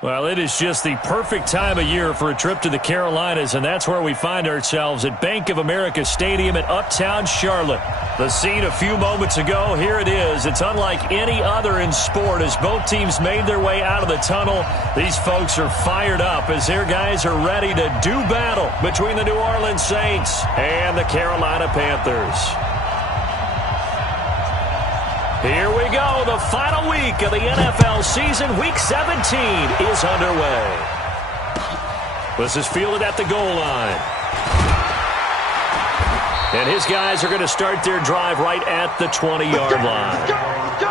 Well, it is just the perfect time of year for a trip to the Carolinas, and that's where we find ourselves at Bank of America Stadium in Uptown Charlotte. The scene a few moments ago, here it is. It's unlike any other in sport as both teams made their way out of the tunnel. These folks are fired up as their guys are ready to do battle between the New Orleans Saints and the Carolina Panthers. Here we go. The final week of the NFL season. Week 17 is underway. This is fielded at the goal line. And his guys are going to start their drive right at the 20-yard line.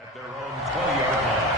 At their own 20-yard line.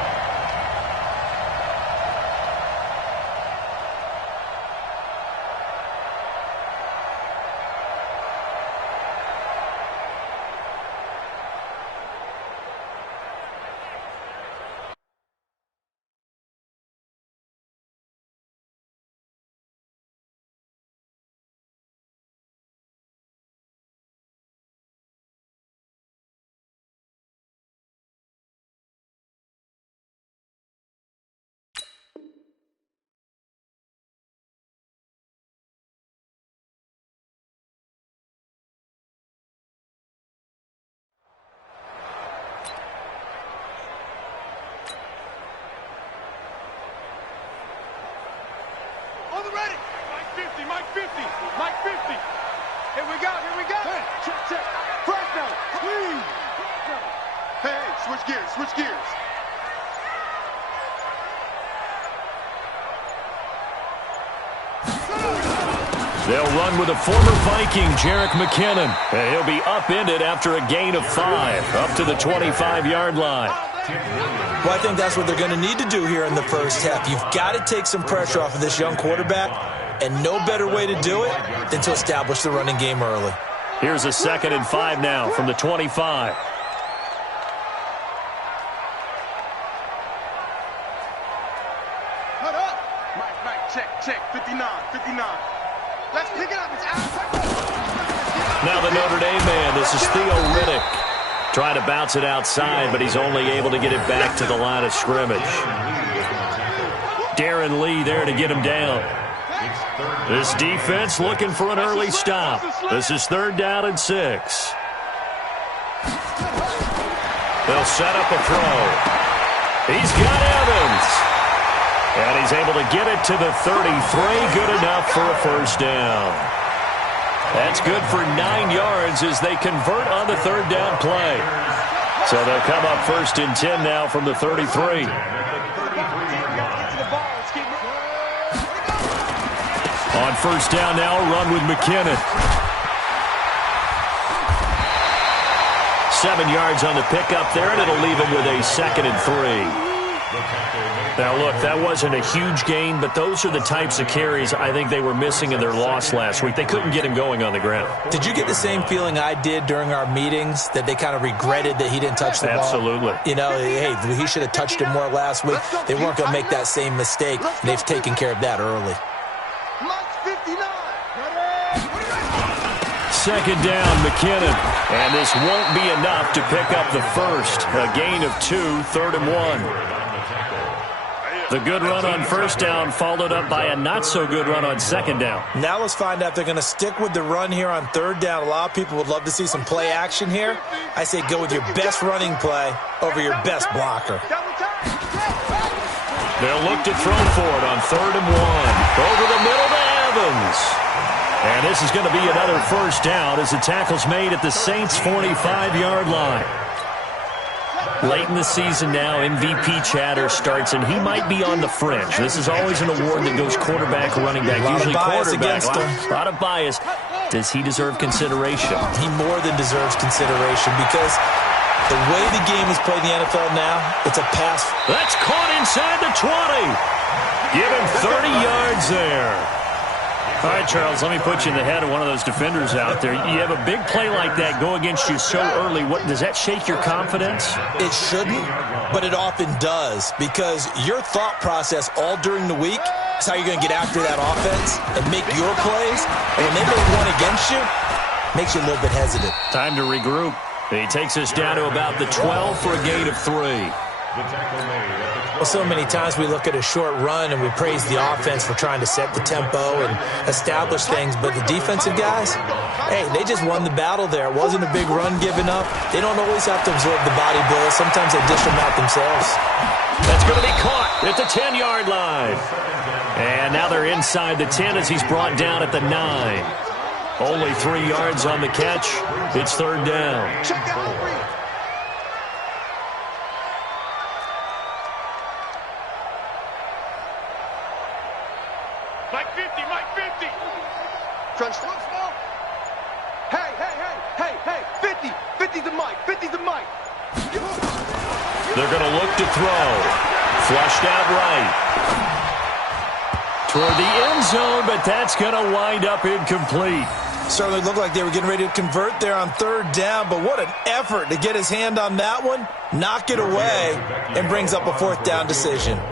ready. Mike 50, Mike 50, Mike 50. Here we go, here we go. Hey, check, check. Fresh now, please. Hey, switch gears, switch gears. They'll run with a former Viking, Jerick McKinnon. And he'll be upended after a gain of 5, up to the 25-yard line. Well, I think that's what they're going to need to do here in the first half. You've got to take some pressure off of this young quarterback, and no better way to do it than to establish the running game early. Here's a 2nd and 5 now from the 25. Cut up. Mike, check, 59, 59. Let's pick it up. It's out. Now the Notre Dame man, this is Theo Riddick. Trying to bounce it outside, but he's only able to get it back to the line of scrimmage. Darren Lee there to get him down. This defense looking for an early stop. This is 3rd down and 6. They'll set up a throw. He's got Evans. And he's able to get it to the 33. Good enough for a first down. That's good for 9 yards as they convert on the 3rd down play. So they'll come up 1st and 10 now from the 33. On 1st down now, a run with McKinnon. 7 yards on the pickup there, and it'll leave him with a 2nd and 3. Now, look, that wasn't a huge gain, but those are the types of carries I think they were missing in their loss last week. They couldn't get him going on the ground. Did you get the same feeling I did during our meetings, that they kind of regretted that he didn't touch the ball? Absolutely. You know, hey, he should have touched him more last week. They weren't going to make that same mistake, and they've taken care of that early. Mike 59. 2nd down, McKinnon. And this won't be enough to pick up the first. A gain of 2, 3rd and 1. The good run on 1st down followed up by a not-so-good run on 2nd down. Now let's find out if they're going to stick with the run here on 3rd down. A lot of people would love to see some play action here. I say go with your best running play over your best blocker. They'll look to throw for it on 3rd and 1. Over the middle to Evans. And this is going to be another first down as the tackle's made at the Saints' 45-yard line. Late in the season now, MVP chatter starts, and he might be on the fringe. This is always an award that goes quarterback, running back, usually quarterback. A lot of bias. Does he deserve consideration? He more than deserves consideration because the way the game is played in the NFL now, it's a pass. That's caught inside the 20. Give him 30 yards there. All right, Charles, let me put you in the head of one of those defenders out there. You have a big play like that go against you so early. What does that shake your confidence? It shouldn't, but it often does because your thought process all during the week is how you're going to get after that offense and make your plays. And when they make one against you, makes you a little bit hesitant. Time to regroup. He takes us down to about the 12 for a gain of 3. Well, so many times we look at a short run and we praise the offense for trying to set the tempo and establish things, but the defensive guys, hey, they just won the battle there. It wasn't a big run given up. They don't always have to absorb the body blows. Sometimes they dish them out themselves. That's going to be caught at the 10-yard line. And now they're inside the 10 as he's brought down at the 9. Only 3 yards on the catch. It's 3rd down. Mike 50, Mike 50. Crunch. Hey, 50. 50 to Mike, 50 to Mike. They're going to look to throw. Flushed out right. Toward the end zone, but that's going to wind up incomplete. Certainly looked like they were getting ready to convert there on 3rd down, but what an effort to get his hand on that one, knock it away, and brings up a 4th down decision. A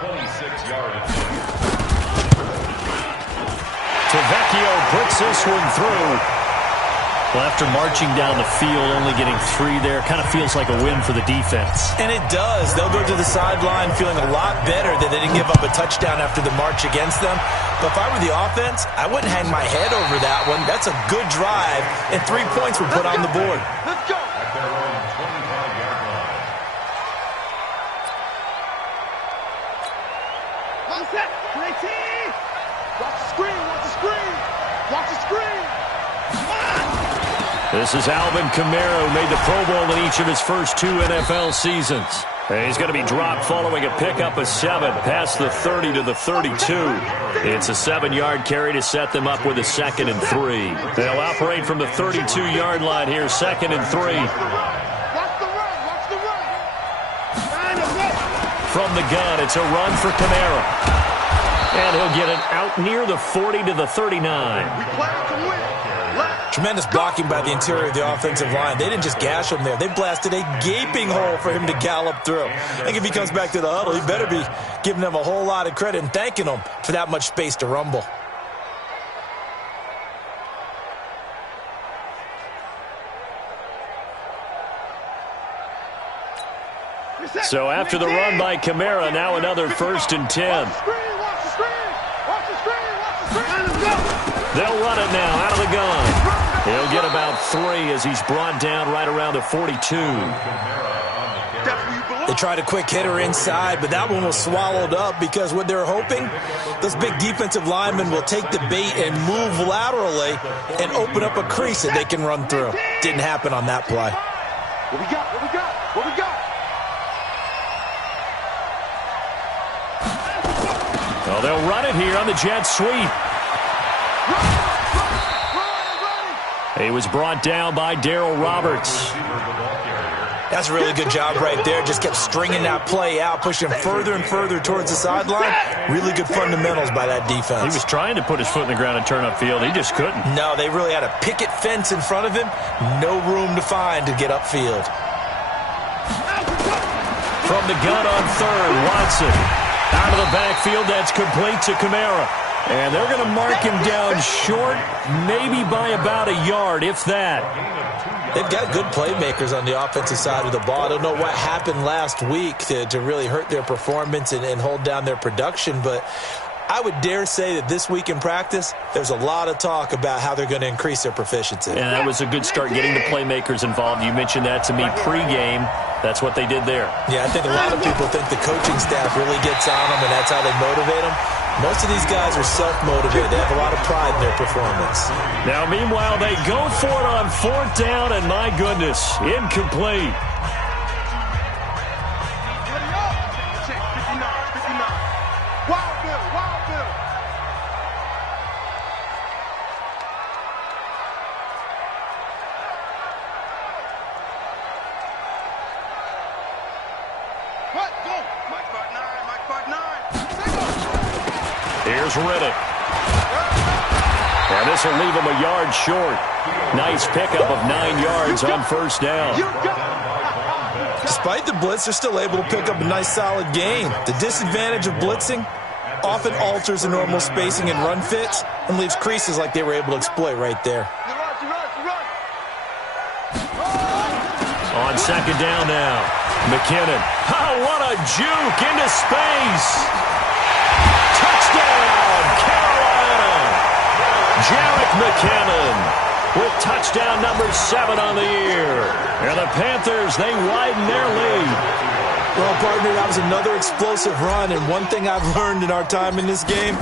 26-yard Tavecchio puts this one through. Well, after marching down the field, only getting 3 there, kind of feels like a win for the defense. And it does. They'll go to the sideline feeling a lot better that they didn't give up a touchdown after the march against them. But if I were the offense, I wouldn't hang my head over that one. That's a good drive, and 3 points were put on the board. Let's go. at their own 25-yard line. Watch the screen, watch the screen. Watch the screen. This is Alvin Kamara, who made the Pro Bowl in each of his first 2 NFL seasons. And he's going to be dropped following a pickup of 7 past the 30 to the 32. It's a 7-yard carry to set them up with a 2nd and 3. They'll operate from the 32-yard line here, 2nd and 3. Watch the run, watch the run. From the gun, it's a run for Kamara. And he'll get it out near the 40 to the 39. We play to win. Tremendous blocking by the interior of the offensive line. They didn't just gash him there. They blasted a gaping hole for him to gallop through. I think if he comes back to the huddle, he better be giving them a whole lot of credit and thanking them for that much space to rumble. So after the run by Kamara, now another 1st and 10. They'll run it now out of the gun. He'll get about 3 as he's brought down right around the 42. They tried a quick hitter inside, but that one was swallowed up because what they're hoping, those big defensive linemen will take the bait and move laterally and open up a crease that they can run through. Didn't happen on that play. What we got? What we got? What we got? Well, they'll run it here on the jet sweep. He was brought down by Darryl Roberts. That's a really good job right there. Just kept stringing that play out, pushing him further and further towards the sideline. Really good fundamentals by that defense. He was trying to put his foot in the ground and turn upfield. He just couldn't. No, they really had a picket fence in front of him. No room to find to get upfield. From the gun on 3rd, Watson. Out of the backfield, that's complete to Kamara. And they're going to mark him down short, maybe by about a yard, if that. They've got good playmakers on the offensive side of the ball. I don't know what happened last week to really hurt their performance and hold down their production, but I would dare say that this week in practice, there's a lot of talk about how they're going to increase their proficiency. And that was a good start, getting the playmakers involved. You mentioned that to me pregame. That's what they did there. Yeah, I think a lot of people think the coaching staff really gets on them, and that's how they motivate them. Most of these guys are self-motivated. They have a lot of pride in their performance. Now, meanwhile, they go for it on 4th down, and my goodness, incomplete. Check 59, 59. Wild Bill, Wild Bill. What? Go. Mike Part 9, Mike Part 9. Here's Riddick. And this will leave him a yard short. Nice pickup of 9 yards on 1st down. Despite the blitz, they're still able to pick up a nice solid gain. The disadvantage of blitzing often alters the normal spacing and run fits and leaves creases like they were able to exploit right there. On 2nd down now, McKinnon. Oh, what a juke into space. Touchdown, Carolina. Jerick McKinnon with touchdown number 7 on the year. And the Panthers, they widen their lead. Well, partner, that was another explosive run, and one thing I've learned in our time in this game,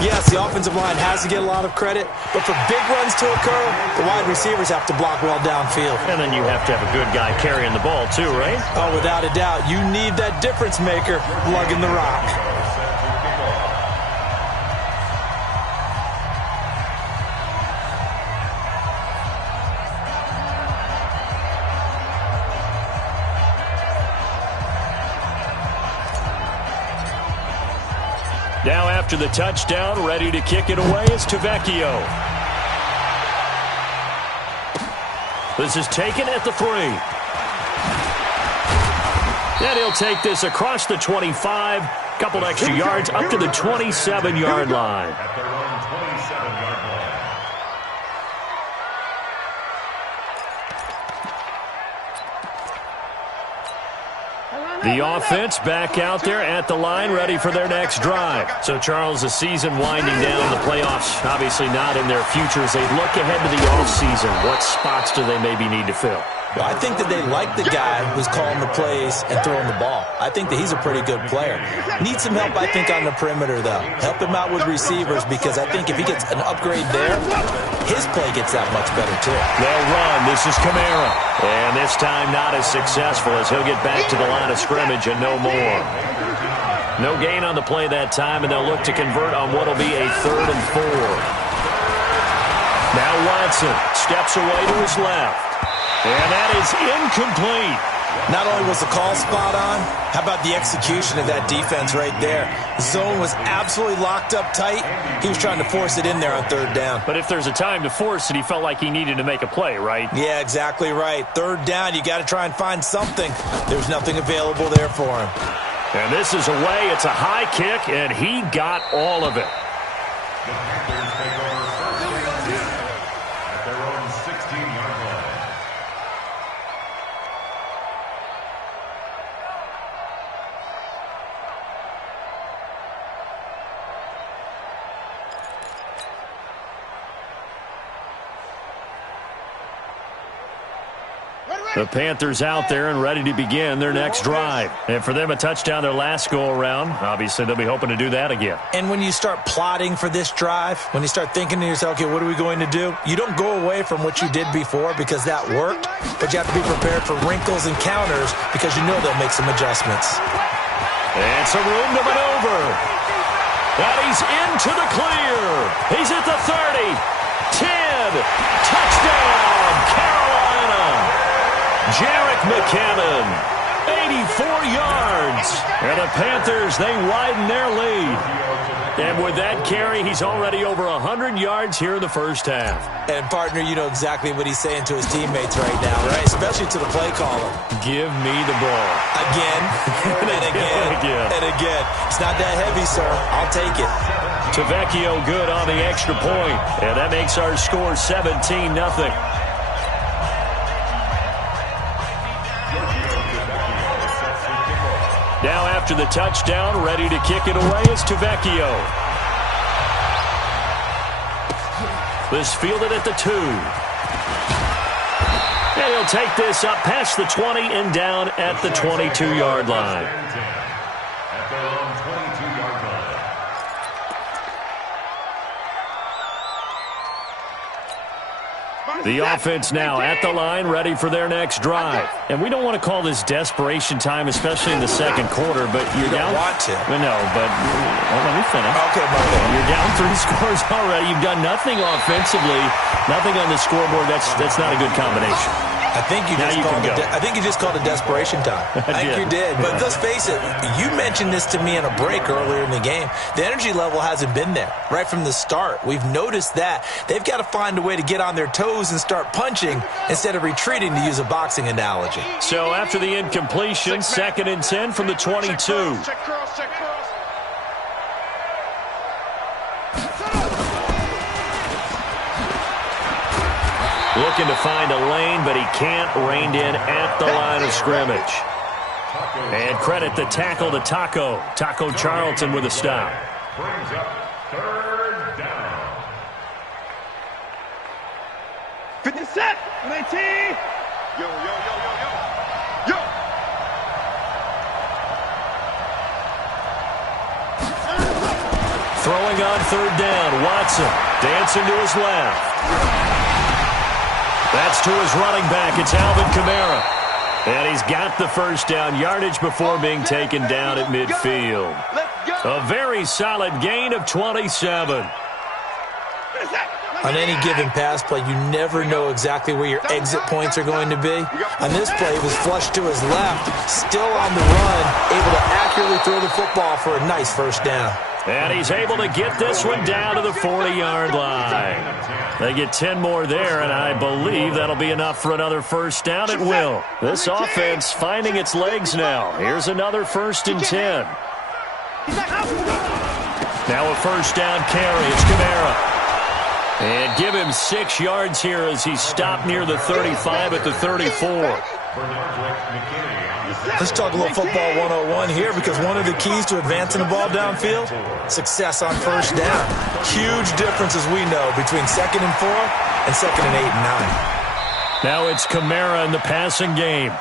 yes, the offensive line has to get a lot of credit, but for big runs to occur, the wide receivers have to block well downfield. And then you have to have a good guy carrying the ball too, right? Oh, without a doubt. You need that difference maker lugging the rock. Now after the touchdown, ready to kick it away is Tavecchio. This is taken at the 3. And he'll take this across the 25, couple extra yards up to the 27-yard line. At their own 27-yard line. The offense back out there at the line, ready for their next drive. So, Charles, the season winding down, the playoffs obviously not in their future. As they look ahead to the offseason, what spots do they maybe need to fill? Well, I think that they like the guy who's calling the plays and throwing the ball. I think that he's a pretty good player. Needs some help, I think, on the perimeter, though. Help him out with receivers, because I think if he gets an upgrade there, his play gets that much better, too. They'll run. This is Kamara. And this time not as successful as he'll get back to the line of scrimmage and no more. No gain on the play that time, and they'll look to convert on what will be a 3rd and 4. Now Watson steps away to his left. And that is incomplete. Not only was the call spot on, how about the execution of that defense right there? The zone was absolutely locked up tight. He was trying to force it in there on 3rd down. But if there's a time to force it, he felt like he needed to make a play, right? Yeah, exactly right. 3rd down, you got to try and find something. There's nothing available there for him. And this is away. It's a high kick, and he got all of it. The Panthers take over first and 10 at their own 16-yard line. The Panthers out there and ready to begin their next drive. And for them, a touchdown their last go-around. Obviously, they'll be hoping to do that again. And when you start plotting for this drive, when you start thinking to yourself, okay, what are we going to do? You don't go away from what you did before because that worked, but you have to be prepared for wrinkles and counters because you know they'll make some adjustments. And some room to maneuver. And he's into the clear. He's at the 30, 10, touchdown, Carolina. Jarek McCammon, 84 yards. And the Panthers, they widen their lead. And with that carry, he's already over 100 yards here in the first half. And, partner, you know exactly what he's saying to his teammates right now, right? Especially to the play caller. Give me the ball. Again, and again, and again. It's not that heavy, sir. I'll take it. Tavecchio good on the extra point. And that makes our score 17-0. Now after the touchdown, ready to kick it away is Tavecchio. This fielded at the 2. And he'll take this up past the 20 and down at the 22-yard line. At their own 22-yard line. The offense now at the line, ready for their next drive. And we don't want to call this desperation time, especially in the second quarter, but you're down. You don't want to. No, but let me finish. Okay, my bad. You're down 3 scores already. You've done nothing offensively, nothing on the scoreboard. That's not a good combination. I think you just called it desperation time. I think you did. But let's face it, you mentioned this to me in a break earlier in the game. The energy level hasn't been there right from the start. We've noticed that. They've got to find a way to get on their toes and start punching instead of retreating, to use a boxing analogy. So after the incompletion, 2nd and 10 from the 22. Check cross, check cross. Looking to find a lane, but he can't. Reined in at the line of scrimmage. And credit the tackle to Taco. Taco Charlton with a stop. Brings up 3rd down. 50 set. 19. Yo, yo, yo, yo, yo. Yo. Throwing on 3rd down. Watson dancing to his left. That's to his running back. It's Alvin Kamara. And he's got the first down yardage before being taken down at midfield. A very solid gain of 27. On any given pass play, you never know exactly where your exit points are going to be. On this play, he was flushed to his left, still on the run, able to accurately throw the football for a nice first down. And he's able to get this one down to the 40-yard line. They get 10 more there, and I believe that'll be enough for another first down. It will. This offense finding its legs now. Here's another 1st and 10. Now a first down carry. It's Kamara. And give him 6 yards here as he's stopped near the 35 at the 34. Let's talk a little football 101 here, because one of the keys to advancing the ball downfield, success on first down. Huge difference, as we know, between 2nd and 4 and 2nd and 8 and 9. Now it's Kamara in the passing game.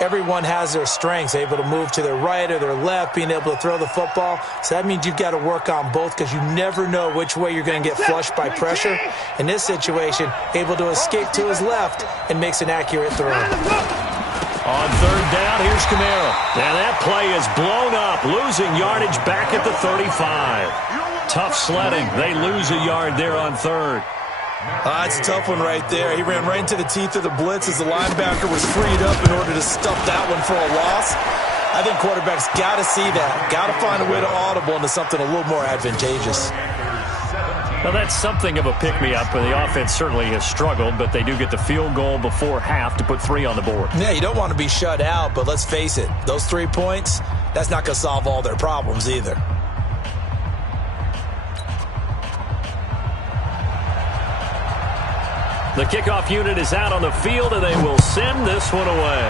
Everyone has their strengths, able to move to their right or their left, being able to throw the football. So that means you've got to work on both because you never know which way you're going to get flushed by pressure. In this situation, able to escape to his left and makes an accurate throw. On third down, here's Kamara. And that play is blown up, losing yardage back at the 35. Tough sledding. They lose a yard there on third. It's a tough one right there. He ran right into the teeth of the blitz as the linebacker was freed up in order to stuff that one for a loss. I think quarterbacks got to see that. Got to find a way to audible into something a little more advantageous. Well, that's something of a pick-me-up, and the offense certainly has struggled, but they do get the field goal before half to put 3 on the board. Yeah, you don't want to be shut out, but let's face it, those 3 points, that's not going to solve all their problems either. The kickoff unit is out on the field, and they will send this one away.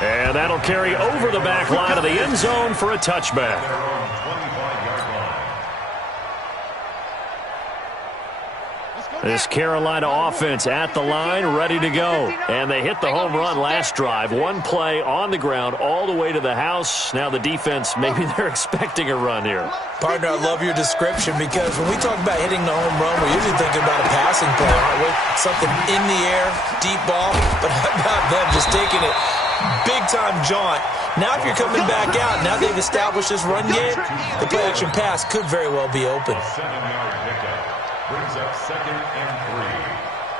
And that'll carry over the back line of the end zone for a touchback. This Carolina offense at the line, ready to go. And they hit the home run last drive. 1 play on the ground all the way to the house. Now the defense, maybe they're expecting a run here. Partner, I love your description because when we talk about hitting the home run, we're usually thinking about a passing play, aren't we? Something in the air, deep ball. But how about them just taking it big-time jaunt? Now if you're coming back out, now they've established this run game, the play-action pass could very well be open. Brings up 2nd and 3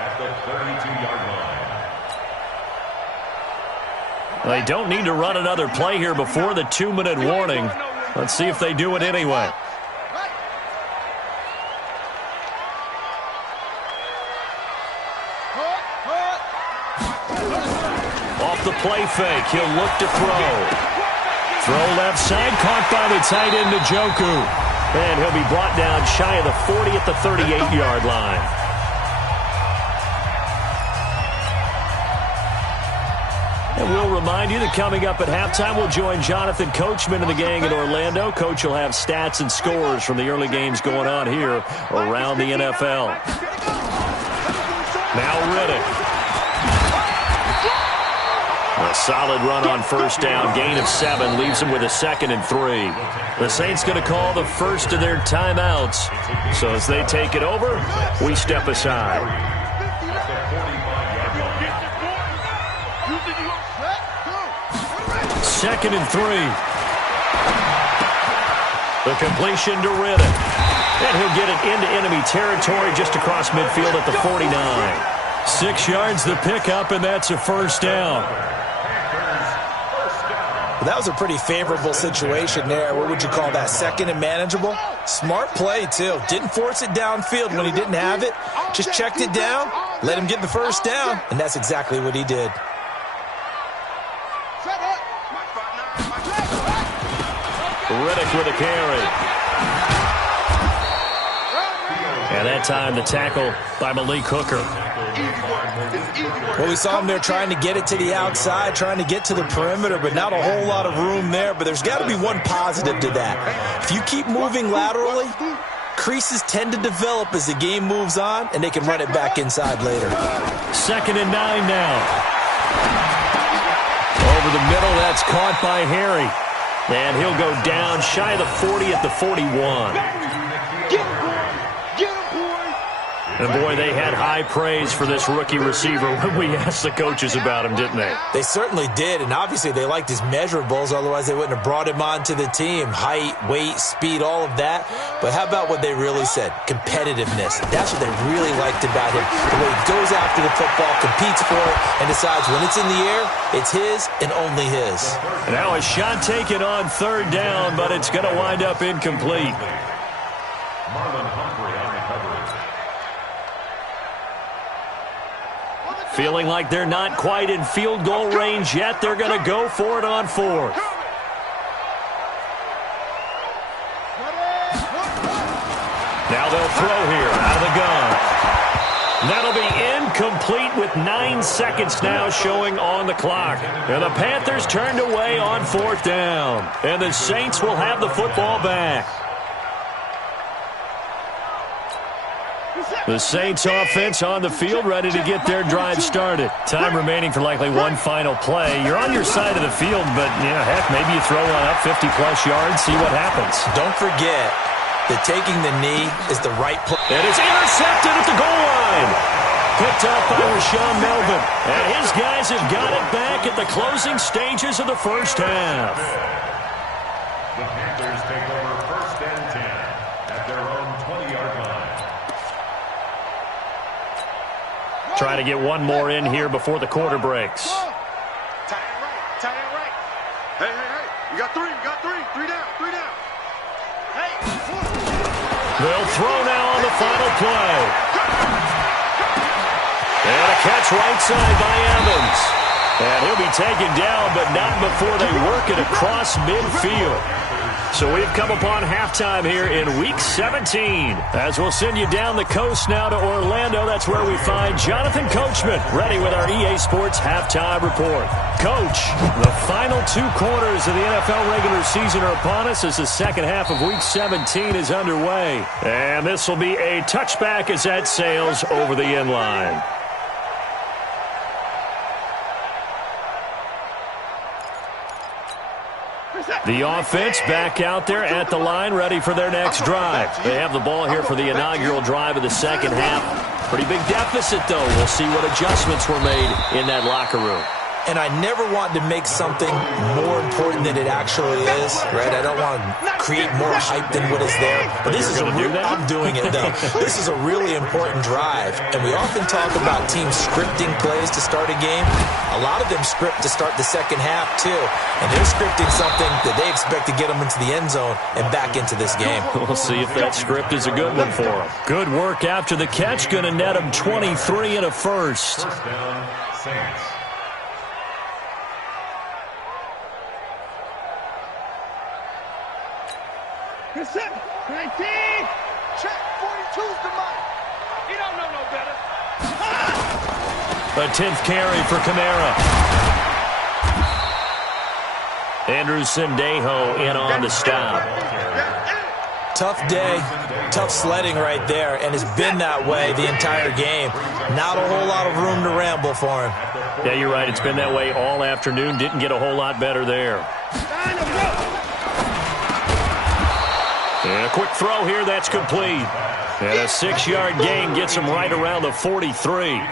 at the 32-yard line. They don't need to run another play here before the 2-minute warning. Let's see if they do it anyway. Off the play fake, he'll look to throw. Throw left side, caught by the tight end Njoku. And he'll be brought down shy of the 40 at the 38-yard line. And we'll remind you that coming up at halftime, we'll join Jonathan Coachman and the gang in Orlando. Coach will have stats and scores from the early games going on here around the NFL. Now Riddick. A solid run on first down. Gain of 7 leaves him with a 2nd and 3. The Saints going to call the first of their timeouts. So as they take it over, we step aside. 2nd and 3. The completion to Riddick. And he'll get it into enemy territory just across midfield at the 49. 6 yards the pickup, and that's a first down. Well, that was a pretty favorable situation there. What would you call that? 2nd and manageable? Smart play, too. Didn't force it downfield when he didn't have it. Just checked it down, let him get the first down, and that's exactly what he did. Riddick with a carry. And that time the tackle by Malik Hooker. Well, we saw him there trying to get it to the outside, trying to get to the perimeter, but not a whole lot of room there. But there's got to be one positive to that. If you keep moving laterally, creases tend to develop as the game moves on, and they can run it back inside later. 2nd and 9 now. Over the middle, that's caught by Harry. And he'll go down shy of the 40 at the 41. And, boy, they had high praise for this rookie receiver when we asked the coaches about him, didn't they? They certainly did, and obviously they liked his measurables. Otherwise, they wouldn't have brought him onto the team. Height, weight, speed, all of that. But how about what they really said? Competitiveness. That's what they really liked about him. The way he goes after the football, competes for it, and decides when it's in the air, it's his and only his. Now a shot taken on 3rd down, but it's going to wind up incomplete. Marlon Humphrey on the coverage. Feeling like they're not quite in field goal range yet. They're going to go for it on 4th. Now they'll throw here out of the gun. That'll be incomplete with 9 seconds now showing on the clock. And the Panthers turned away on 4th down. And the Saints will have the football back. The Saints offense on the field, ready to get their drive started. Time remaining for likely one final play. You're on your side of the field, but, heck, maybe you throw one up 50-plus yards, see what happens. Don't forget that taking the knee is the right play. It is intercepted at the goal line. Picked up by Rashawn Melvin. And his guys have got it back at the closing stages of the first half. The Panthers take over 1st and 10 at their own 20-yard line. Trying to get one more in here before the quarter breaks. Tie it right. Tie it right. Hey. You got three. Three down. Hey. They'll throw now on the final play. And a catch right side by Evans. And he'll be taken down, but not before they work it across midfield. So we've come upon halftime here in Week 17. As we'll send you down the coast now to Orlando, that's where we find Jonathan Coachman, ready with our EA Sports Halftime Report. Coach, the final 2 quarters of the NFL regular season are upon us as the second half of Week 17 is underway. And this will be a touchback as that sails over the end line. The offense back out there at the line, ready for their next drive. They have the ball here for the inaugural drive of the second half. Pretty big deficit, though. We'll see what adjustments were made in that locker room. And I never want to make something more important than it actually is, right? I don't want to create more hype than what is there. But this is I'm doing it, though. This is a really important drive. And we often talk about teams scripting plays to start a game. A lot of them script to start the second half, too. And they're scripting something that they expect to get them into the end zone and back into this game. We'll see if that script is a good one for them. Good work after the catch. Going to net them 23 and a first. First down, Saints. Good set. 19. Check. 42's the mic. You don't know no better. A 10th carry for Kamara. Andrew Sendejo in on the stop. Tough day, tough sledding right there, and it's been that way the entire game. Not a whole lot of room to ramble for him. Yeah, you're right. It's been that way all afternoon. Didn't get a whole lot better there. And a quick throw here, that's complete. And a 6-yard gain gets him right around the 43.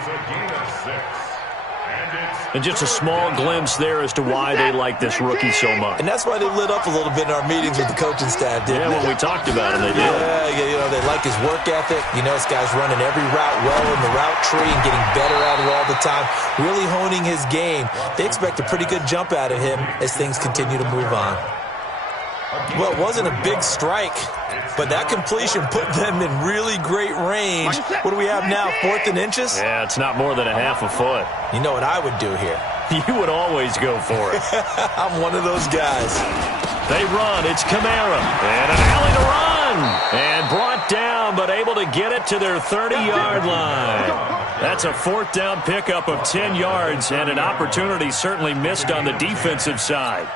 And just a small glimpse there as to why they like this rookie so much. And that's why they lit up a little bit in our meetings with the coaching staff, didn't they? Yeah, when we talked about him, they did. Yeah, they like his work ethic. This guy's running every route well in the route tree and getting better at it all the time, really honing his game. They expect a pretty good jump out of him as things continue to move on. Well, it wasn't a big strike, but that completion put them in really great range. What do we have now, 4th and inches? Yeah, it's not more than a half a foot. You know what I would do here? You would always go for it. I'm one of those guys. They run. It's Kamara. And an alley to run. And brought down, but able to get it to their 30-yard line. That's a 4th down pickup of 10 yards, and an opportunity certainly missed on the defensive side.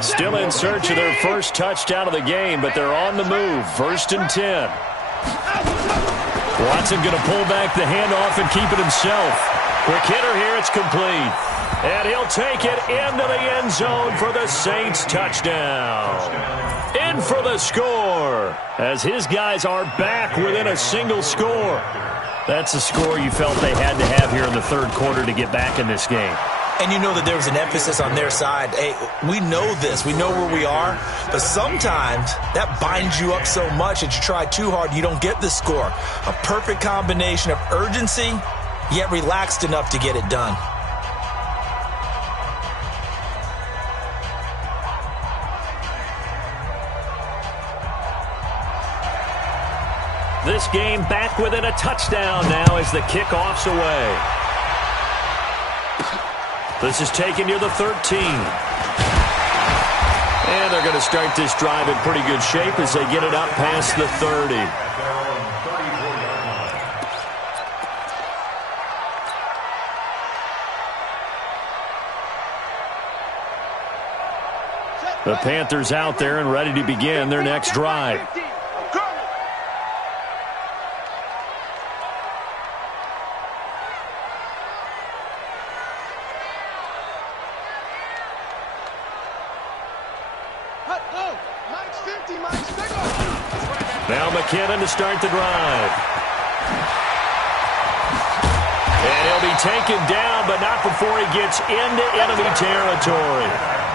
Still in search of their first touchdown of the game, but they're on the move. 1st and 10. Watson going to pull back the handoff and keep it himself. Quick hitter here, it's complete. And he'll take it into the end zone for the Saints touchdown. In for the score, as his guys are back within a single score. That's the score you felt they had to have here in the third quarter to get back in this game. And you know that there was an emphasis on their side. Hey, we know this. We know where we are. But sometimes that binds you up so much that you try too hard, you don't get the score. A perfect combination of urgency, yet relaxed enough to get it done. This game back within a touchdown now as the kickoff's away. This is taken near the 13. And they're going to start this drive in pretty good shape as they get it up past the 30. The Panthers out there and ready to begin their next drive. Mike's 50, Mike's bigger. Now McKinnon to start the drive. And he'll be taken down, but not before he gets into enemy territory.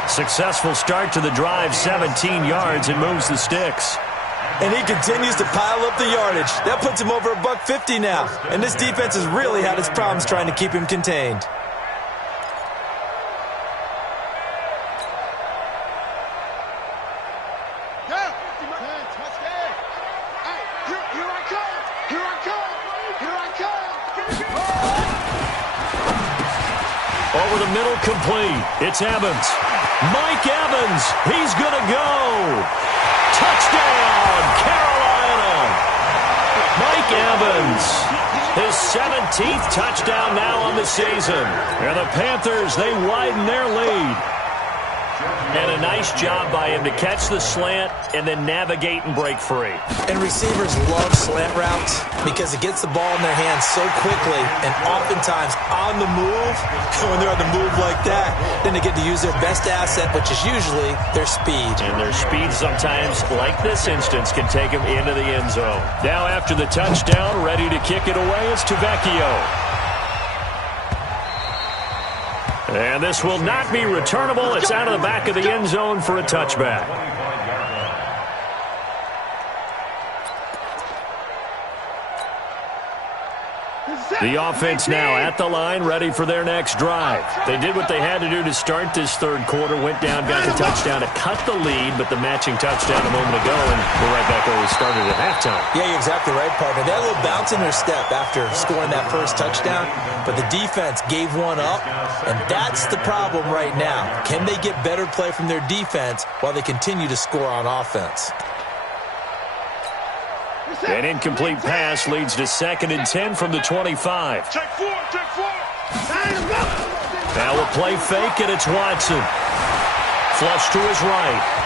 Successful start to the drive, 17 yards, and moves the sticks. And he continues to pile up the yardage. That puts him over $150 now. And this defense has really had its problems trying to keep him contained. Over the middle, complete. It's Evans. Mike Evans. He's going to go. Touchdown, Carolina. Mike Evans. His 17th touchdown now on the season. And the Panthers, they widen their lead. And a nice job by him to catch the slant and then navigate and break free. And receivers love slant routes because it gets the ball in their hands so quickly and oftentimes on the move. When they're on the move like that, then they get to use their best asset, which is usually their speed. And their speed sometimes, like this instance, can take them into the end zone. Now after the touchdown, ready to kick it away, it's Tavecchio. And this will not be returnable. It's out of the back of the end zone for a touchback. The offense now at the line, ready for their next drive. They did what they had to do to start this third quarter, went down, got the touchdown to cut the lead, but the matching touchdown a moment ago, and we're right back where we started at halftime. Yeah, you're exactly right, partner. They had a little bounce in their step after scoring that first touchdown, but the defense gave one up, and that's the problem right now. Can they get better play from their defense while they continue to score on offense? An incomplete pass leads to 2nd and 10 from the 25. Check four. Now a play fake, and it's Watson. Flush to his right.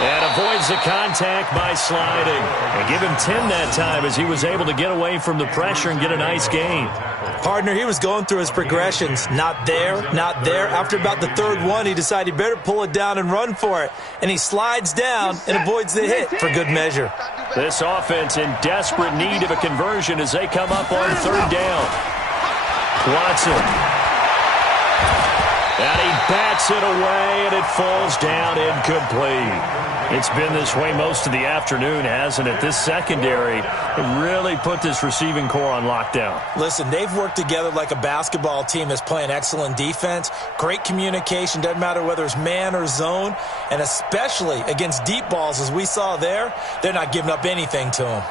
And avoids the contact by sliding. And give him 10 that time as he was able to get away from the pressure and get a nice gain. Partner, he was going through his progressions. Not there, not there. After about the third one, he decided he better pull it down and run for it. And he slides down and avoids the hit for good measure. This offense in desperate need of a conversion as they come up on 3rd down. Watson. And he bats it away, and it falls down incomplete. It's been this way most of the afternoon, hasn't it? This secondary really put this receiving core on lockdown. Listen, they've worked together like a basketball team that's playing excellent defense. Great communication, doesn't matter whether it's man or zone. And especially against deep balls, as we saw there, they're not giving up anything to them.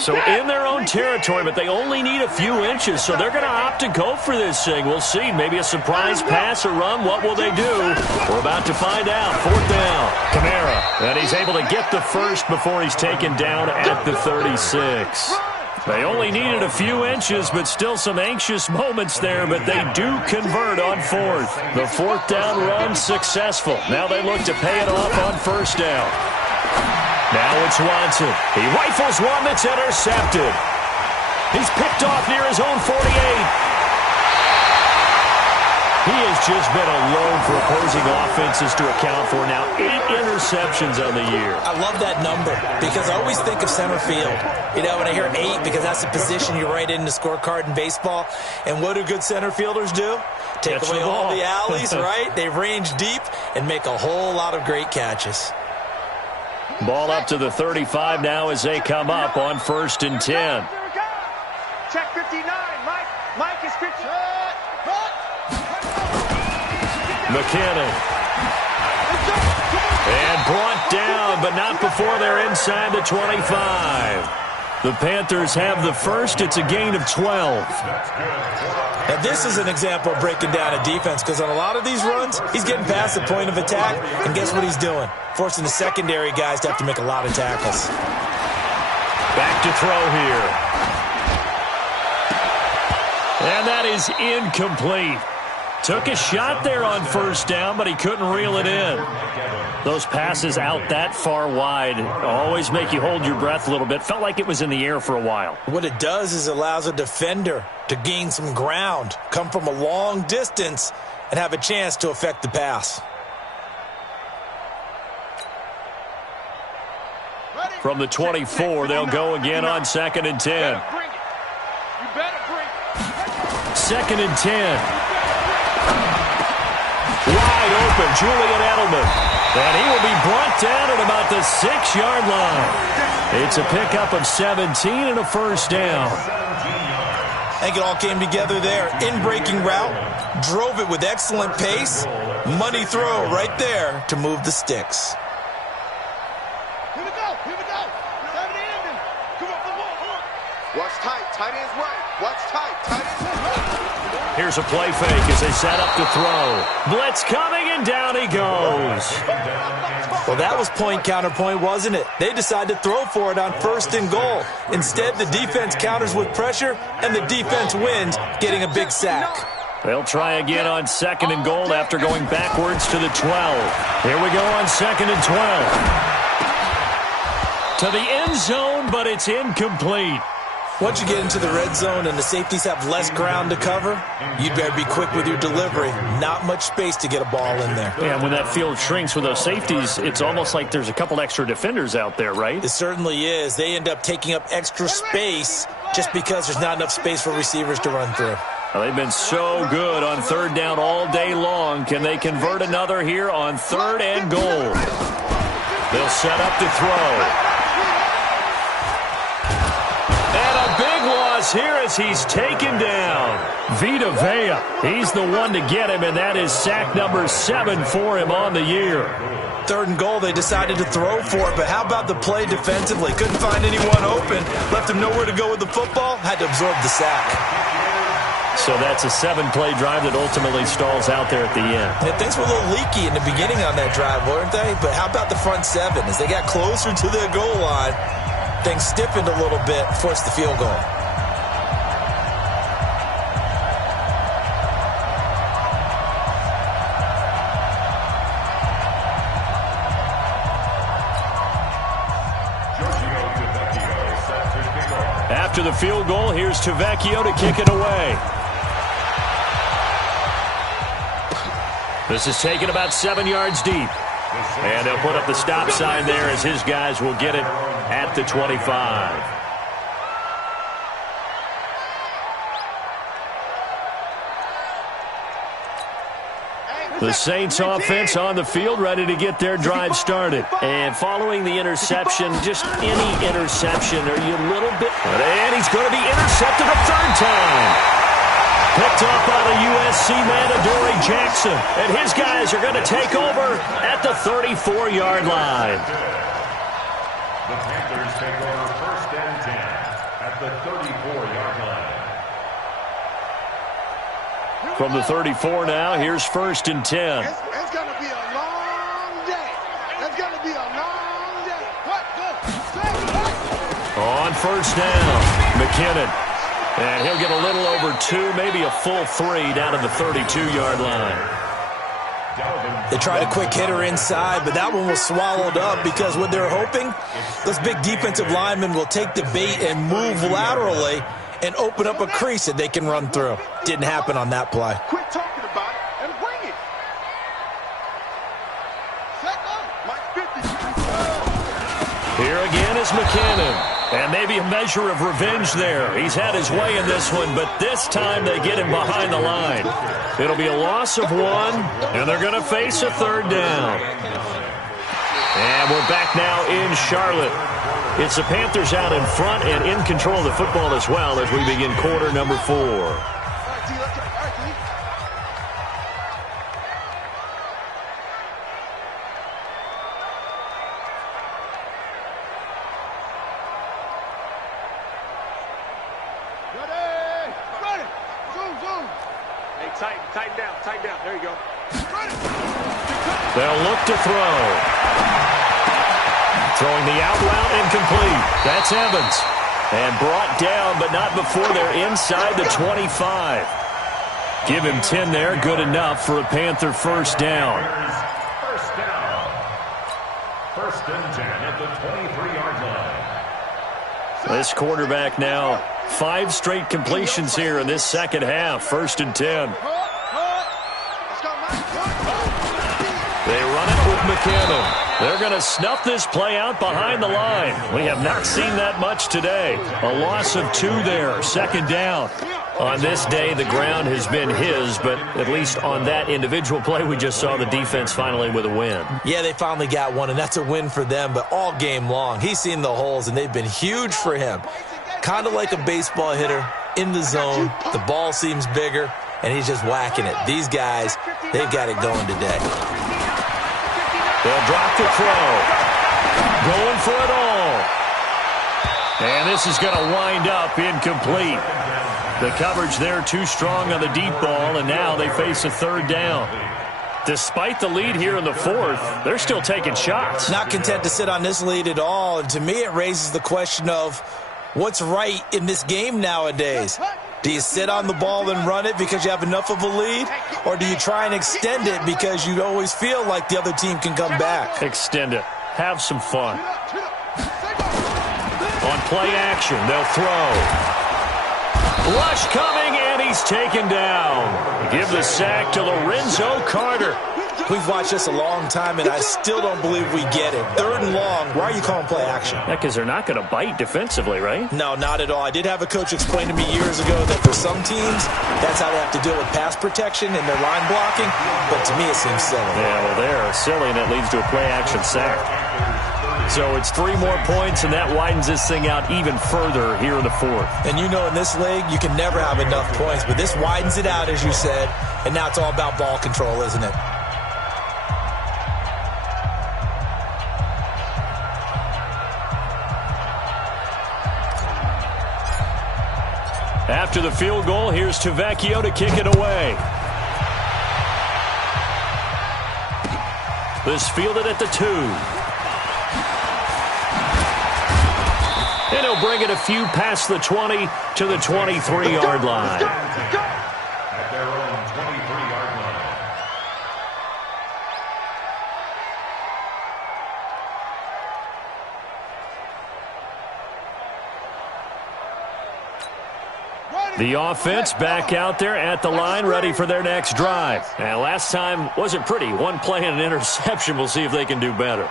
So in their own territory, but they only need a few inches, so they're going to opt to go for this thing. We'll see. Maybe a surprise pass or run. What will they do? We're about to find out. 4th down. Kamara. And he's able to get the first before he's taken down at the 36. They only needed a few inches, but still some anxious moments there, but they do convert on 4th. The 4th down run successful. Now they look to pay it off on 1st down. Now it's Watson. He rifles one that's intercepted. He's picked off near his own 48. He has just been a load for opposing offenses to account for now. 8 interceptions on the year. I love that number because I always think of center field. You know, when I hear 8, because that's the position you write in the scorecard in baseball. And what do good center fielders do? Take away all the alleys, right? They range deep and make a whole lot of great catches. Ball up to the 35 now as they come up on 1st and 10. Check 59. Mike is 50. McKinnon. And brought down, but not before they're inside the 25. The Panthers have the first. It's a gain of 12. Now, this is an example of breaking down a defense because on a lot of these runs, he's getting past the point of attack, and guess what he's doing? Forcing the secondary guys to have to make a lot of tackles. Back to throw here. And that is incomplete. Took a shot there on first down, but he couldn't reel it in. Those passes out that far wide always make you hold your breath a little bit. Felt like it was in the air for a while. What it does is allows a defender to gain some ground, come from a long distance, and have a chance to affect the pass. From the 24, they'll go again on 2nd and 10. Second and 10. Wide open, Julian Edelman. And he will be brought down at about the 6-yard line. It's a pickup of 17 and a first down. I think it all came together there. In-breaking route, drove it with excellent pace. Money throw right there to move the sticks. Here we go. 7 ending. Come on. Watch tight. Tight ends right. Watch tight. Tight ends right. Here's a play fake as they set up to throw. Blitz coming, and down he goes. Well, that was point counterpoint, wasn't it? They decided to throw for it on 1st and goal. Instead, the defense counters with pressure, and the defense wins, getting a big sack. They'll try again on 2nd and goal after going backwards to the 12. Here we go on 2nd and 12. To the end zone, but it's incomplete. Once you get into the red zone and the safeties have less ground to cover, you'd better be quick with your delivery. Not much space to get a ball in there. Yeah, when that field shrinks with those safeties, it's almost like there's a couple extra defenders out there, right? It certainly is. They end up taking up extra space just because there's not enough space for receivers to run through. Well, they've been so good on 3rd down all day long. Can they convert another here on 3rd and goal? They'll set up to throw. Here as he's taken down. Vita Vea, he's the one to get him, and that is sack number 7 for him on the year. 3rd and goal, they decided to throw for it, but how about the play defensively? Couldn't find anyone open, left him nowhere to go with the football, had to absorb the sack. So that's a 7-play drive that ultimately stalls out there at the end. Yeah, things were a little leaky in the beginning on that drive, weren't they? But how about the front 7? As they got closer to their goal line, things stiffened a little bit, forced the field goal. After the field goal, here's Tavecchio to kick it away. This is taken about 7 yards deep. And they'll put up the stop sign there as his guys will get it at the 25. The Saints offense on the field, ready to get their drive started. And following the interception, just any interception, are you a little bit... And he's going to be intercepted a 3rd time. Picked up by the USC man, Adoree Jackson. And his guys are going to take over at the 34-yard line. The Panthers take over 1st and 10 at the 34-yard line. From the 34 now, here's 1st and 10. It's going to be a long day. It's going to be a long day. On 1st down, McKinnon. And he'll get a little over 2, maybe a full 3 down to the 32-yard line. They tried a quick hitter inside, but that one was swallowed up because what they're hoping, those big defensive linemen will take the bait and move laterally and open up a crease that they can run through. Didn't happen on that play. Quit talking about it and bring it. Here again is McKinnon. And maybe a measure of revenge there. He's had his way in this one, but this time they get him behind the line. It'll be a loss of 1, and they're going to face a 3rd down. And we're back now in Charlotte. It's the Panthers out in front and in control of the football as well as we begin quarter number 4. Tighten down. There you go. They'll look to throw. Throwing the out route incomplete. That's Evans. And brought down, but not before they're inside the 25. Give him 10 there. Good enough for a Panther first down. First down. First and 10 at the 23-yard line. This quarterback now 5 straight completions here in this second half. First and 10. They run it with McCammon. They're going to snuff this play out behind the line. We have not seen that much today. A loss of 2 there. Second down. On this day, the ground has been his, but at least on that individual play, we just saw the defense finally with a win. Yeah, they finally got one, and that's a win for them, but all game long, he's seen the holes, and they've been huge for him. Kind of like a baseball hitter in the zone. The ball seems bigger, and he's just whacking it. These guys, they've got it going today. They'll drop the throw. Going for it all. And this is going to wind up incomplete. The coverage there too strong on the deep ball, and now they face a third down. Despite the lead here in the fourth, they're still taking shots. Not content to sit on this lead at all, and to me it raises the question of what's right in this game nowadays. Do you sit on the ball and run it because you have enough of a lead? Or do you try and extend it because you always feel like the other team can come back? Extend it. Have some fun. On play action, they'll throw. Rush coming, and he's taken down. Give the sack to Lorenzo Carter. We've watched this a long time, and I still don't believe we get it. Third and long, why are you calling play action? Yeah, because they're not going to bite defensively, right? No, not at all. I did have a coach explain to me years ago that for some teams, that's how they have to deal with pass protection and their line blocking, but to me it seems silly. Yeah, well, they're silly, and it leads to a play action sack. So it's 3 more points, and that widens this thing out even further here in the fourth. And you know in this league, you can never have enough points, but this widens it out, as you said, and now it's all about ball control, isn't it? After the field goal, here's Tavecchio to kick it away. This fielded at the 2. And he'll bring it a few past the 20 to the 23-yard line. At their own 23-yard line. The offense back out there at the line, ready for their next drive. And last time wasn't pretty. 1 play and an interception. We'll see if they can do better.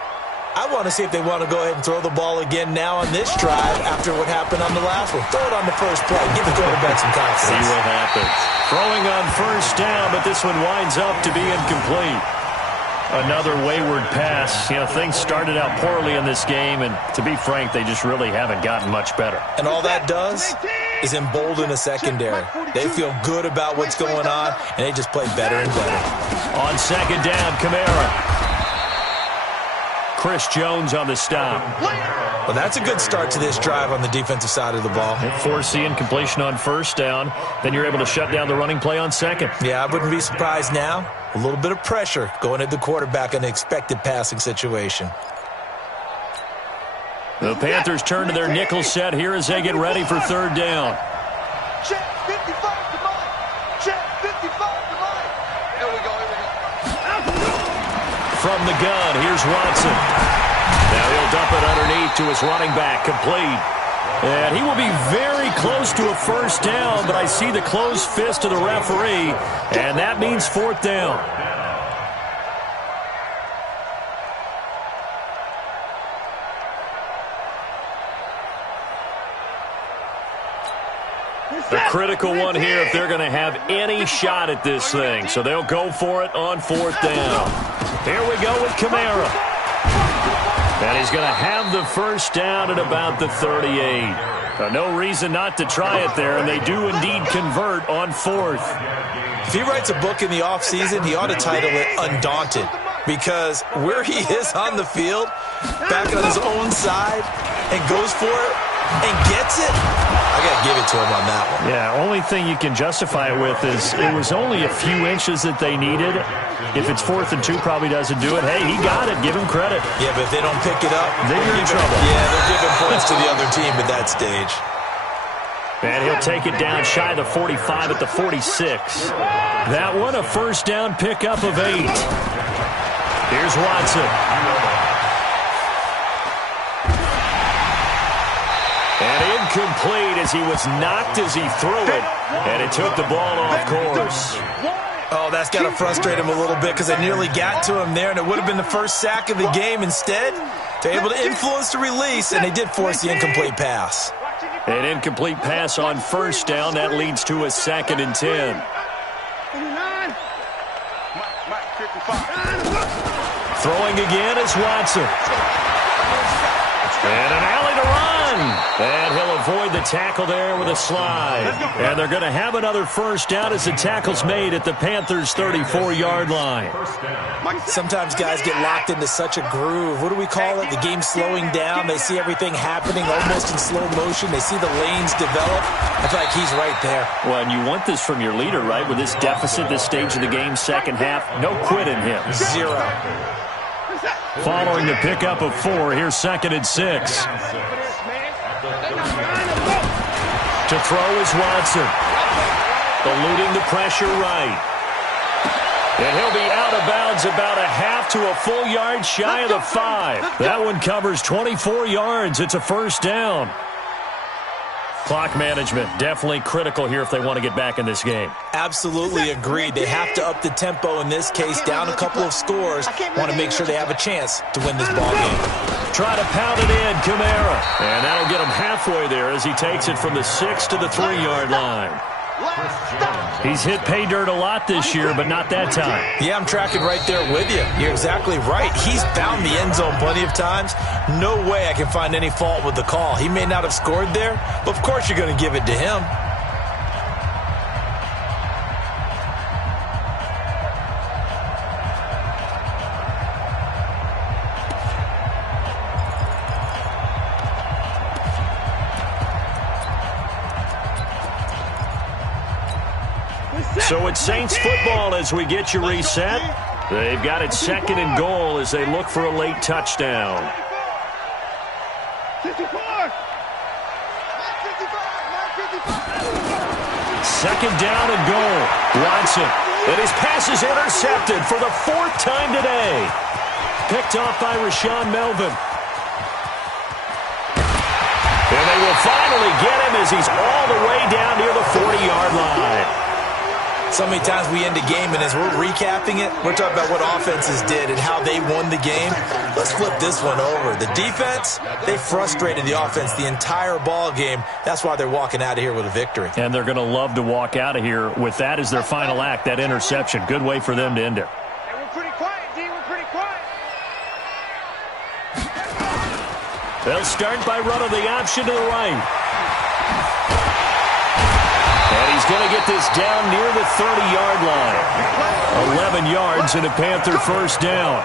I want to see if they want to go ahead and throw the ball again now on this drive after what happened on the last one. Throw it on the first play. Give the quarterback some confidence. See what happens. Throwing on first down, but this one winds up to be incomplete. Another wayward pass. You know, things started out poorly in this game, and to be frank, they just really haven't gotten much better. And all that does is embolden a secondary. They feel good about what's going on, and they just play better and better. On second down, Kamara. Chris Jones on the stop. Well, that's a good start to this drive on the defensive side of the ball. Forcing completion on first down. Then you're able to shut down the running play on second. Yeah, I wouldn't be surprised now. A little bit of pressure going at the quarterback in an expected passing situation. The Panthers turn to their nickel set here as they get ready for third down. Check 55 to Mike. Check 55 to Mike. Here we go, here we go. From the gun, here's Watson. Now he'll dump it underneath to his running back, complete. And he will be very close to a first down, but I see the closed fist of the referee, and that means fourth down. A critical one here if they're going to have any shot at this thing. So they'll go for it on fourth down. Here we go with Kamara. And he's going to have the first down at about the 38. No reason not to try it there, and they do indeed convert on fourth. If he writes a book in the offseason, he ought to title it Undaunted, because where he is on the field, back on his own side, and goes for it, and gets it, I got to give it to him on that one. Yeah, only thing you can justify it with is it was only a few inches that they needed. If it's 4th and 2, probably doesn't do it. Hey, he got it. Give him credit. Yeah, but if they don't pick it up, then you're in trouble. Yeah, they're giving points to the other team at that stage. And he'll take it down shy of the 45 at the 46. That one a first down pickup of 8. Here's Watson. And incomplete as he was knocked as he threw it. And it took the ball off course. Oh, that's got to frustrate him a little bit because they nearly got to him there, and it would have been the first sack of the game. Instead, they're able to influence the release, and they did force the incomplete pass. An incomplete pass on first down. That leads to a 2nd and 10. Throwing again is Watson. And an alley to run. And he'll avoid the tackle there with a slide. And they're going to have another first down as the tackle's made at the Panthers' 34-yard line. Sometimes guys get locked into such a groove. What do we call it? The game slowing down. They see everything happening almost in slow motion. They see the lanes develop. I feel like he's right there. Well, and you want this from your leader, right? With this deficit, this stage of the game, second half, no quit in him. 0. Following the pickup of 4, here's 2nd and 6. To throw is Watson. Eluding the pressure right. And he'll be out of bounds about a half to a full yard shy of the 5. That one covers 24 yards. It's a first down. Clock management, definitely critical here if they want to get back in this game. Absolutely agreed. They have to up the tempo in this case, down a couple of scores. Want to make sure they have a chance to win this ball game. Try to pound it in, Kamara. And that'll get him halfway there as he takes it from the 6 to the 3-yard line. He's hit pay dirt a lot this year, but not that time. Yeah, I'm tracking right there with you. You're exactly right. He's found the end zone plenty of times. No way I can find any fault with the call. He may not have scored there, but of course you're going to give it to him. So it's Saints football as we get you reset. They've got it 2nd and goal as they look for a late touchdown. 2nd down and goal. Watson. And his pass is intercepted for the 4th time today. Picked off by Rashawn Melvin. And they will finally get him as he's all the way down near the 40-yard line. So many times we end a game, and as we're recapping it, we're talking about what offenses did and how they won the game. Let's flip this one over. The defense, they frustrated the offense the entire ball game. That's why they're walking out of here with a victory. And they're going to love to walk out of here with that as their final act, that interception. Good way for them to end it. Hey, we're pretty quiet, D. We're pretty quiet. They'll start by running the option to the right. And he's going to get this down near the 30-yard line. 11 yards and a Panther first down.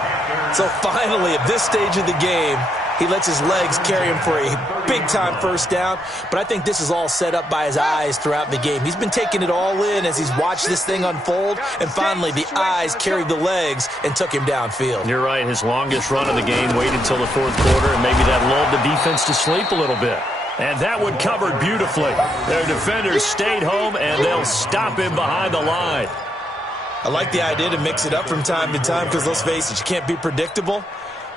So finally, at this stage of the game, he lets his legs carry him for a big-time first down. But I think this is all set up by his eyes throughout the game. He's been taking it all in as he's watched this thing unfold. And finally, the eyes carried the legs and took him downfield. You're right. His longest run of the game waited until the 4th quarter, and maybe that lulled the defense to sleep a little bit. And that one covered beautifully. Their defenders stayed home, and they'll stop him behind the line. I like the idea to mix it up from time to time because, let's face it, you can't be predictable.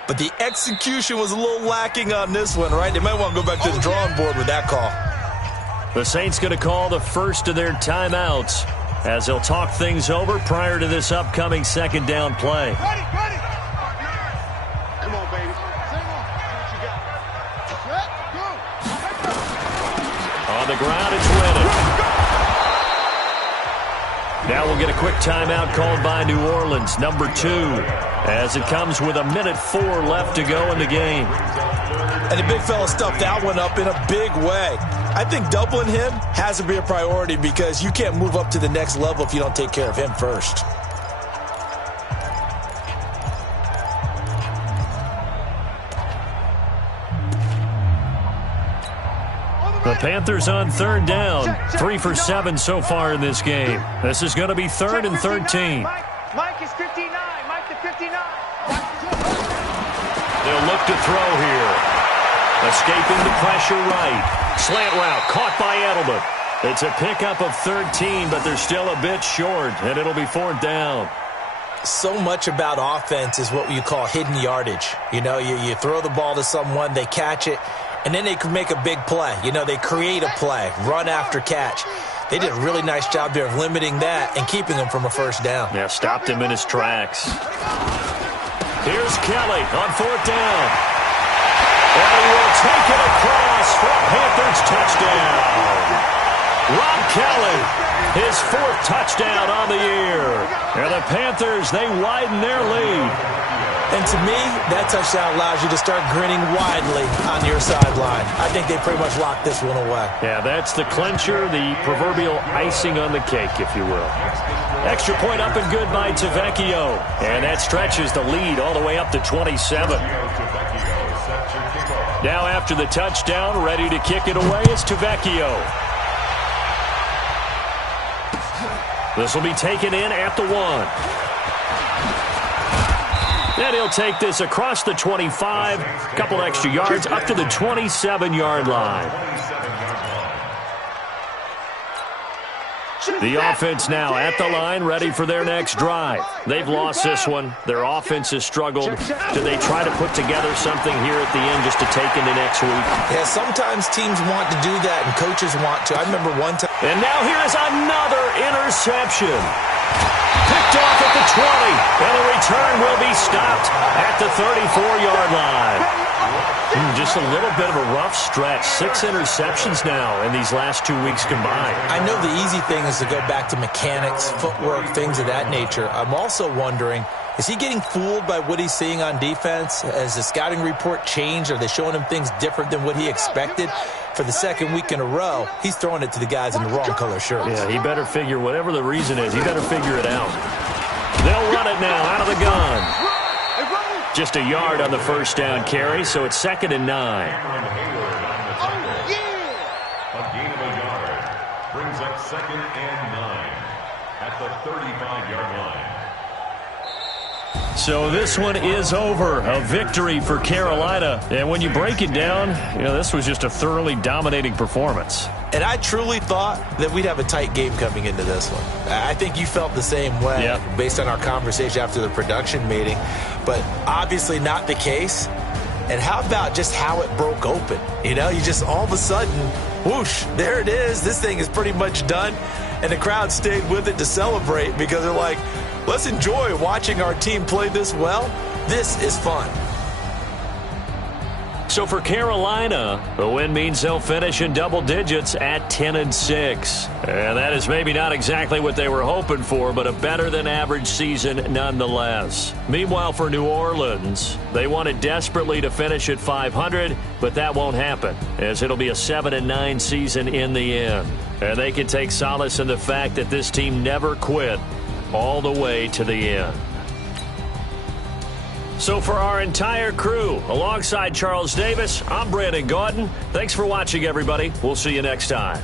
But the execution was a little lacking on this one, right? They might want to go back to the drawing board with that call. The Saints going to call the first of their timeouts as they'll talk things over prior to this upcoming 2nd down play. Ready. Come on, baby. Sing on. What you got? Set, go. On the ground, it's Lennon. Now we'll get a quick timeout called by New Orleans, number 2, as it comes with 1:04 left to go in the game. And the big fella stuffed that one up in a big way. I think doubling him has to be a priority because you can't move up to the next level if you don't take care of him first. The Panthers on 3rd down, 3 for 7 so far in this game. This is going to be 3rd and 13. Mike is 59. Mike to 59. They'll look to throw here. Escaping the pressure right. Slant route caught by Edelman. It's a pickup of 13, but they're still a bit short, and it'll be 4th down. So much about offense is what you call hidden yardage. You know, you throw the ball to someone, they catch it, and then they can make a big play. You know, they create a play, run after catch. They did a really nice job there of limiting that and keeping him from a 1st down. Yeah, stopped him in his tracks. Here's Kelly on 4th down. And he will take it across for a Panthers touchdown. Rob Kelly, his 4th touchdown on the year. And the Panthers, they widen their lead. And to me, that touchdown allows you to start grinning widely on your sideline. I think they pretty much locked this one away. Yeah, that's the clincher, the proverbial icing on the cake, if you will. Extra point up and good by Tavecchio. And that stretches the lead all the way up to 27. Now after the touchdown, ready to kick it away is Tavecchio. This will be taken in at the 1. And he'll take this across the 25, a couple extra yards, up to the 27-yard line. The offense now at the line, ready for their next drive. They've lost this one. Their offense has struggled. Do they try to put together something here at the end just to take into next week? Yeah, sometimes teams want to do that and coaches want to. I remember one time. And now here is another interception. Picked off at the 20, and the return will be stopped at the 34-yard line. Just a little bit of a rough stretch. 6 interceptions now in these last 2 weeks combined. I know the easy thing is to go back to mechanics, footwork, things of that nature. I'm also wondering, is he getting fooled by what he's seeing on defense? Has the scouting report changed? Are they showing him things different than what he expected? For the 2nd week in a row, he's throwing it to the guys in the wrong color shirts. Yeah, he better figure, whatever the reason is, he better figure it out. They'll run it now out of the gun. Just a yard on the 1st down carry, so it's 2nd and 9. A gain of a yard brings up 2nd and 9 at the 35-yard line. So this one is over. A victory for Carolina. And when you break it down, this was just a thoroughly dominating performance. And I truly thought that we'd have a tight game coming into this one. I think you felt the same way based on our conversation after the production meeting. But obviously not the case. And how about just how it broke open? You just all of a sudden, whoosh, there it is. This thing is pretty much done. And the crowd stayed with it to celebrate because they're like, let's enjoy watching our team play this well. This is fun. So for Carolina, the win means they'll finish in double digits at 10-6. And that is maybe not exactly what they were hoping for, but a better than average season nonetheless. Meanwhile, for New Orleans, they wanted desperately to finish at 500, but that won't happen, as it'll be a 7-9 season in the end. And they can take solace in the fact that this team never quit all the way to the end. So for our entire crew, alongside Charles Davis, I'm Brandon Gaudin. Thanks for watching, everybody. We'll see you next time.